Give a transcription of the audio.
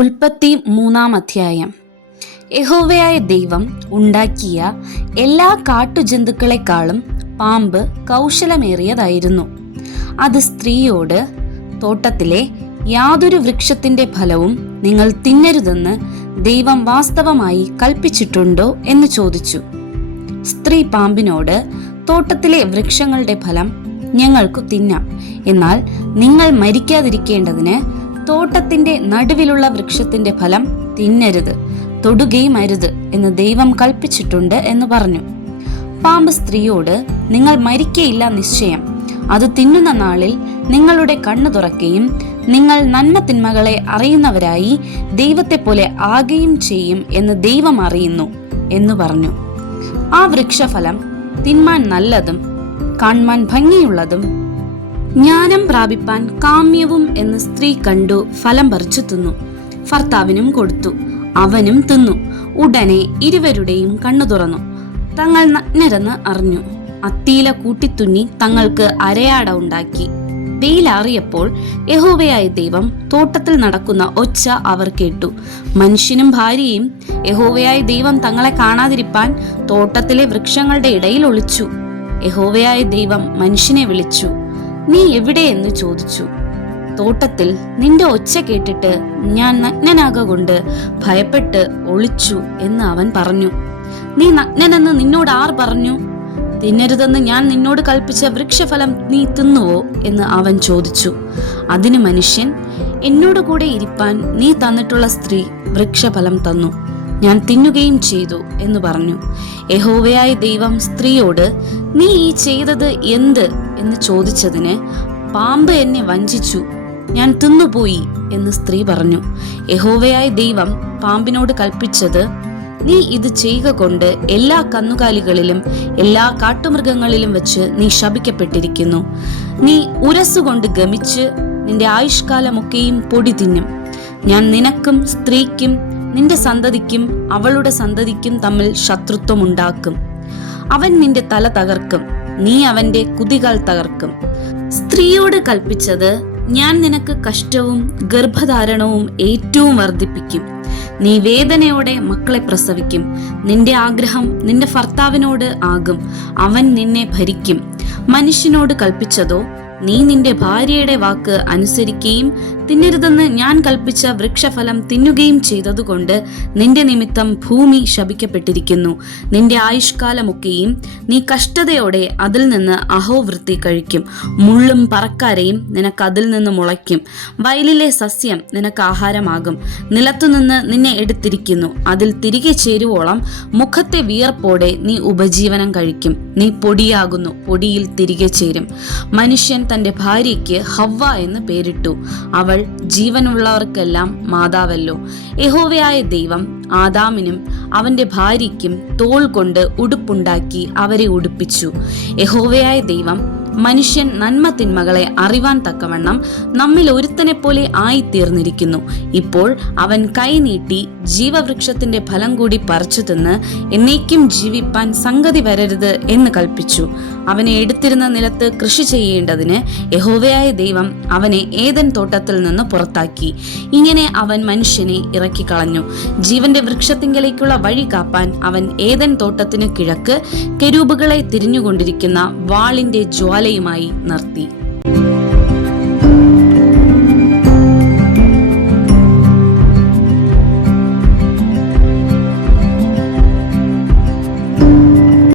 ഉൽപ്പത്തി 3-ാം അധ്യായം. യഹോവയായ ദൈവം ഉണ്ടാക്കിയ എല്ലാ കാട്ടുജന്തുക്കളെക്കാളും പാമ്പ് കൗശലമേറിയതായിരുന്നു. അത് സ്ത്രീയോട്, തോട്ടത്തിലെ യാതൊരു വൃക്ഷത്തിന്റെ ഫലവും നിങ്ങൾ തിന്നരുതെന്ന് ദൈവം വാസ്തവമായി കൽപ്പിച്ചിട്ടുണ്ടോ എന്ന് ചോദിച്ചു. സ്ത്രീ പാമ്പിനോട്, തോട്ടത്തിലെ വൃക്ഷങ്ങളുടെ ഫലം ഞങ്ങൾക്കു തിന്നാം, എന്നാൽ നിങ്ങൾ മരിക്കാതിരിക്കേണ്ടതിന് തോട്ടത്തിന്റെ നടുവിലുള്ള വൃക്ഷത്തിന്റെ ഫലം തിന്നരുത്, തൊടുകയും അരുത് എന്ന് ദൈവം കൽപ്പിച്ചിട്ടുണ്ട് എന്ന് പറഞ്ഞു. പാമ്പ് സ്ത്രീയോട്, നിങ്ങൾ മരിക്കയില്ല നിശ്ചയം. അത് തിന്നുന്ന നാളിൽ നിങ്ങളുടെ കണ്ണു തുറക്കുകയും നിങ്ങൾ നന്മ തിന്മകളെ അറിയുന്നവരായി ദൈവത്തെ പോലെ ആകുകയും ചെയ്യും എന്ന് ദൈവം അറിയുന്നു എന്ന് പറഞ്ഞു. ആ വൃക്ഷഫലം തിന്മാൻ നല്ലതും കാൺമാൻ ഭംഗിയുള്ളതും ജ്ഞാനം പ്രാപിപ്പാൻ കാമ്യവും എന്ന് സ്ത്രീ കണ്ടു ഫലം പറിച്ചു തിന്നു. ഭർത്താവിനും കൊടുത്തു, അവനും തിന്നു. ഉടനെ ഇരുവരുടെയും കണ്ണു തുറന്നു, തങ്ങൾ നഗ്നരെന്ന് അറിഞ്ഞു. അത്തിയില കൂട്ടിത്തുന്നി തങ്ങൾക്ക് അരയാട ഉണ്ടാക്കി. വെയിലാറിയപ്പോൾ യഹോവയായ ദൈവം തോട്ടത്തിൽ നടക്കുന്ന ഒച്ച അവർ കേട്ടു. മനുഷ്യനും ഭാര്യയും യഹോവയായ ദൈവം തങ്ങളെ കാണാതിരിപ്പാൻ തോട്ടത്തിലെ വൃക്ഷങ്ങളുടെ ഇടയിൽ ഒളിച്ചു. യഹോവയായ ദൈവം മനുഷ്യനെ വിളിച്ചു, നീ എവിടെയെന്ന് ചോദിച്ചു. തോട്ടത്തിൽ നിന്റെ ഒച്ച കേട്ടിട്ട് ഞാൻ നഗ്നനാകൊണ്ട് ഭയപ്പെട്ട് ഒളിച്ചു എന്ന് അവൻ പറഞ്ഞു. നീ നഗ്നനെന്ന് നിന്നോട് ആർ പറഞ്ഞു? തിന്നരുതെന്ന് ഞാൻ നിന്നോട് കൽപ്പിച്ച വൃക്ഷഫലം നീ തിന്നുവോ എന്ന് അവൻ ചോദിച്ചു. അതിന് മനുഷ്യൻ, എന്നോട് കൂടെ ഇരിപ്പാൻ നീ തന്നിട്ടുള്ള സ്ത്രീ വൃക്ഷഫലം തന്നു, ഞാൻ തിന്നുകയും ചെയ്തു എന്ന് പറഞ്ഞു. യഹോവയായ ദൈവം സ്ത്രീയോട്, നീ ഈ ചെയ്തത് എന്ത് എന്ന് ചോദിച്ചതിന്, പാമ്പ് എന്നെ വഞ്ചിച്ചു, ഞാൻ തിന്നുപോയി എന്ന് സ്ത്രീ പറഞ്ഞു. യഹോവയായ ദൈവം പാമ്പിനോട് കൽപ്പിച്ചത്, നീ ഇത് ചെയ്യുക കൊണ്ട് എല്ലാ കന്നുകാലികളിലും എല്ലാ കാട്ടുമൃഗങ്ങളിലും വെച്ച് നീ ശപിക്കപ്പെട്ടിരിക്കുന്നു. നീ ഉരസുകൊണ്ട് ഗമിച്ച് നിന്റെ ആയുഷ്കാലമൊക്കെയും പൊടി തിന്നും. ഞാൻ നിനക്കും സ്ത്രീക്കും നിന്റെ സന്തതിക്കും അവളുടെ സന്തതിക്കും തമ്മിൽ ശത്രുത്വം ഉണ്ടാക്കും. അവൻ നിന്റെ തല തകർക്കും, നീ അവന്റെ കുതികാൽ തകർക്കും. സ്ത്രീയോട് കൽപ്പിച്ചത്, ഞാൻ നിനക്ക് കഷ്ടവും ഗർഭധാരണവും ഏറ്റവും വർദ്ധിപ്പിക്കും. നീ വേദനയോടെ മക്കളെ പ്രസവിക്കും. നിന്റെ ആഗ്രഹം നിന്റെ ഭർത്താവിനോട് ആകും, അവൻ നിന്നെ ഭരിക്കും. മനുഷ്യനോട് കൽപ്പിച്ചതോ, നീ നിന്റെ ഭാര്യയുടെ വാക്ക് അനുസരിക്കുകയും തിന്നരുതെന്ന് ഞാൻ കൽപ്പിച്ച വൃക്ഷഫലം തിന്നുകയും ചെയ്തതുകൊണ്ട് നിന്റെ നിമിത്തം ഭൂമി ശപിക്കപ്പെട്ടിരിക്കുന്നു. നിന്റെ ആയുഷ്കാലമൊക്കെയും നീ കഷ്ടതയോടെ അതിൽ നിന്ന് അഹോവൃത്തി കഴിക്കും. മുള്ളും പറക്കാരയും നിനക്ക് അതിൽ നിന്ന് മുളയ്ക്കും. വയലിലെ സസ്യം നിനക്ക് ആഹാരമാകും. നിലത്തുനിന്ന് നിന്നെ എടുത്തിരിക്കുന്നു, അതിൽ തിരികെ ചേരുവോളം മുഖത്തെ വിയർപ്പോടെ നീ ഉപജീവനം കഴിക്കും. നീ പൊടിയാകുന്നു, പൊടിയിൽ തിരികെ ചേരും. മനുഷ്യൻ തന്റെ ഭാര്യയ്ക്ക് ഹവ്വ എന്ന് പേരിട്ടു. അവൾ ജീവനുള്ളവർക്കെല്ലാം മാതാവല്ലോ. യഹോവയായ ദൈവം ആദാമിനും അവന്റെ ഭാര്യയ്ക്കും തോൾ കൊണ്ട് ഉടുപ്പുണ്ടാക്കി അവരെ ഉടുപ്പിച്ചു. യഹോവയായ ദൈവം മനുഷ്യൻ നന്മ തിന്മകളെ അറിവാൻ തക്കവണ്ണം നമ്മിൽ ഒരുത്തനെ പോലെ ആയിത്തീർന്നിരിക്കുന്നു. ഇപ്പോൾ അവൻ കൈ നീട്ടി ജീവവൃക്ഷത്തിന്റെ ഫലം കൂടി പറിച്ചു തിന്ന് എന്നേക്കും ജീവിപ്പാൻ സംഗതി വരരുത് എന്ന് കൽപ്പിച്ചു. അവനെ എടുത്തിരുന്ന നിലത്ത് കൃഷി ചെയ്യേണ്ടതിന് യഹോവയായ ദൈവം അവനെ ഏദൻ തോട്ടത്തിൽ നിന്ന് പുറത്താക്കി. ഇങ്ങനെ അവൻ മനുഷ്യനെ ഇറക്കിക്കളഞ്ഞു. ജീവന്റെ വൃക്ഷത്തിങ്കലേക്കുള്ള വഴി കാപ്പാൻ അവൻ ഏദൻ തോട്ടത്തിനു കിഴക്ക് കെരൂബുകളെ തിരിഞ്ഞുകൊണ്ടിരിക്കുന്ന വാളിന്റെ ജ്വാലയുമായി നിർത്തി.